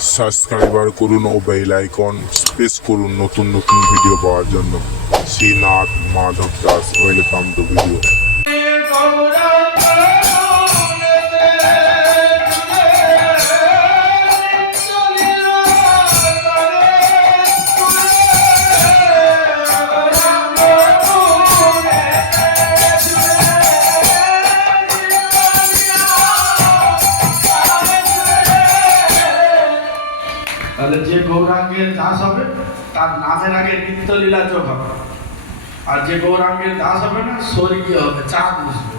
Subscriber করুন ও bell icon press করুন নতুন নতুন ভিডিও পাওয়ার জন্য। Srinath Madhav Das, welcome to video. তাহলে যে গৌরাঙ্গের দাস হবে তার নামের আগে নিত্যলীলা যোগ হবে, আর যে গৌরাঙ্গের দাস হবে না স্বর্গীয় হবে, চাঁদ বসবে।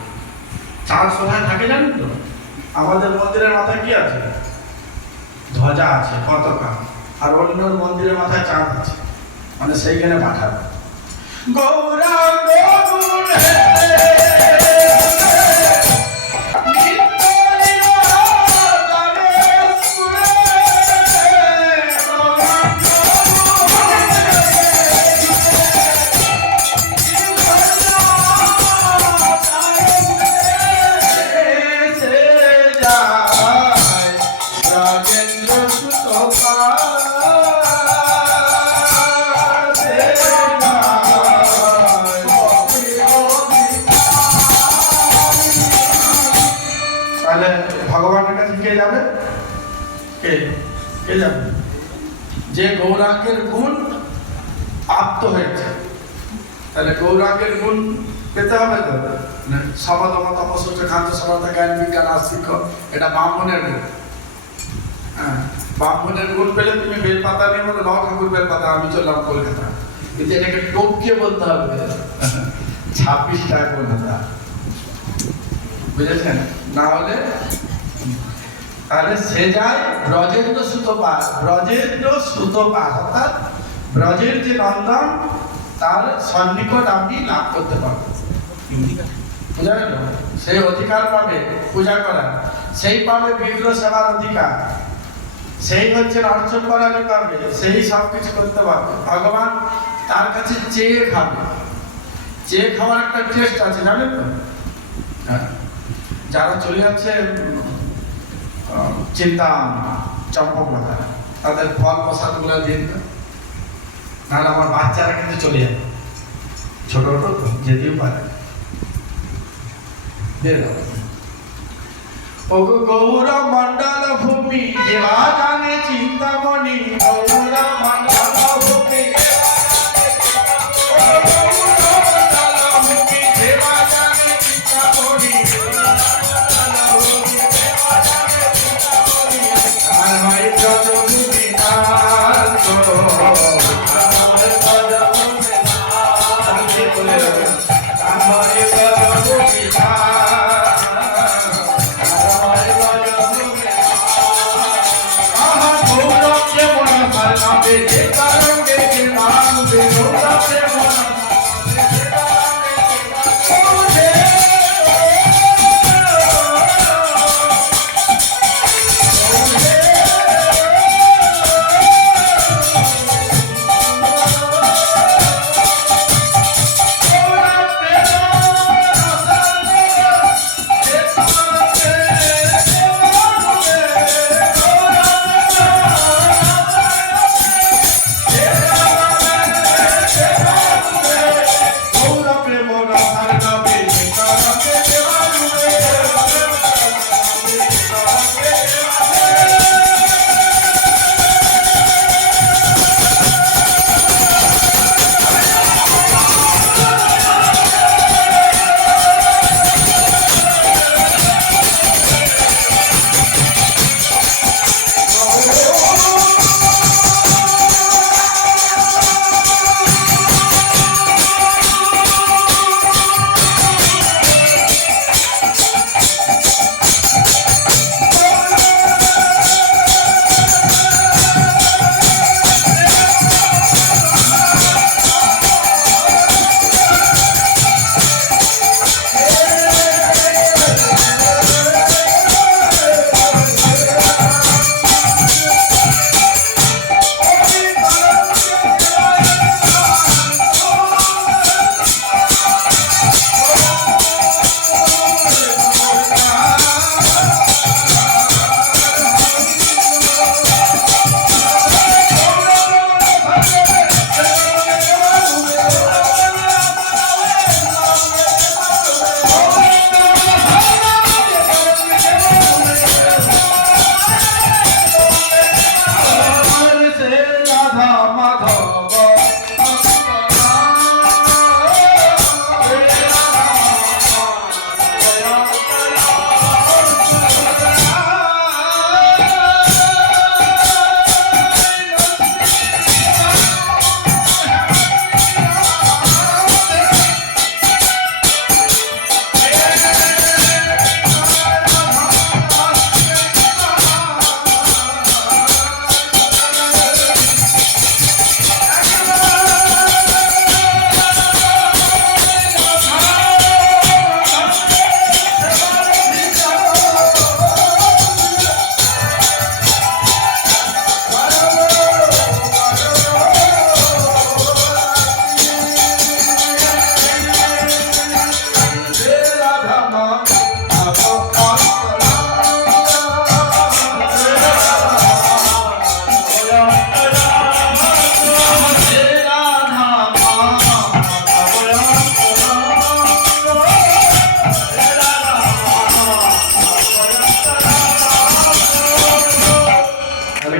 চাঁদ কোথায় থাকে জানেন তো? আমাদের মন্দিরের মাথায় কি আছে? ধ্বজা আছে, পতাকা। আর অন্য মন্দিরের মাথায় চাঁদ আছে, মানে সেইখানে পাঠাবে গৌরাঙ্গ ভগবানের কাছে কে যাবে? কে কে যাবে? যে গৌরাঙ্গের গুণ আপ্ত হয়েছে। তাহলে গৌরাঙ্গের গুণ পেতে হবে তো। সমাদমা তপস্য খান্ত সমাধা জ্ঞান বিজ্ঞান আস্তিক্য, এটা ব্রাহ্মণের গুণ। হ্যাঁ, ব্রাহ্মণের গুণ পেলে তুমি বেলপাতা নিয়ে বলো ন ঠাকুর বেলপাতা, আমি চললাম কলকাতা। কিন্তু এটাকে টপকে বলতে হবে 26 টাকা কলকাতা, বুঝেছেন? না হলে তাহলে সে যায় ব্রজেন্দ্র সুতপার। ব্রজেন্দ্র সুতপার অর্থাৎ ব্রজের যে নন্দন, তার সন্নিকট আপনি লাভ করতে পারবেন। বুঝা গেল? সেই অধিকার পাবে পূজা করার, সেই পাবে বিগ্রহ সেবার অধিকার, সেই হচ্ছে অর্চন করার পাবে, সেই সব কিছু করতে পারবে। ভগবান তার কাছে চেয়ে খাবে। চেয়ে খাওয়ার একটা টেস্ট আছে, জানেন তো? যারা চলে যাচ্ছে চিন্তা চম্পকলতা, তাদের ফল প্রসাদ গুলো দিয়ে দিত, নাহলে আমার বাচ্চারা কিন্তু চলে যাবে, ছোট ছোট তো যেতেও পারে, দিয়ে দাও। ও গৌর মন্ডল ভূমি দেবা জানে চিন্তামণি, গৌর মন্ডল ভূমি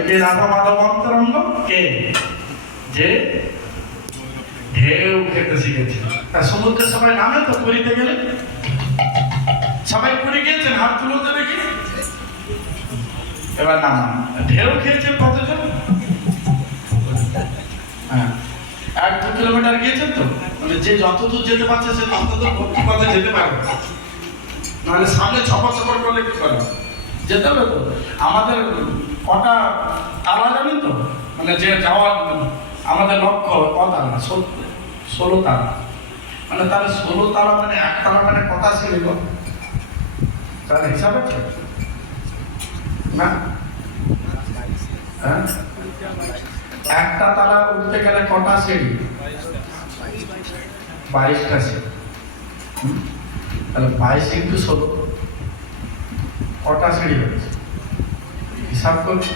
যে রাধা মাধব অন্তরঙ্গ কে, যে ঢেউ খেতে শিখেছে। তা সমুদ্রে সবাই নামে তো পুরীতে গেলে? সবাই পুরী গিয়েছেন? হাত তুলুন তো দেখি। এবার নামান। ঢেউ খেয়েছেন কতজন? হ্যাঁ, 1-2 কিলোমিটার গিয়েছেন তো? মানে যে যতদূর যেতে পারছে সে ততদূর ভক্তি পথে যেতে পারবে, নাহলে সামনে ছপর করলে কি করে? যেতে হবে তো। আমাদের কটা তালা জানেন তো? মানে যে যাওয়ার আমাদের লক্ষ্য কতালা, 16 তালা। মানে তাহলে 16 তালা মানে এক তালা মানে কথা সিঁড়ি গো, তার হিসাব আছে না? হ্যাঁ, একটা তালা উঠতে গেলে কটা সিঁড়ি? 22টা সিঁড়ি। তাহলে 22 × 16 কটা সিঁড়ি হচ্ছে? হিসাব করছি।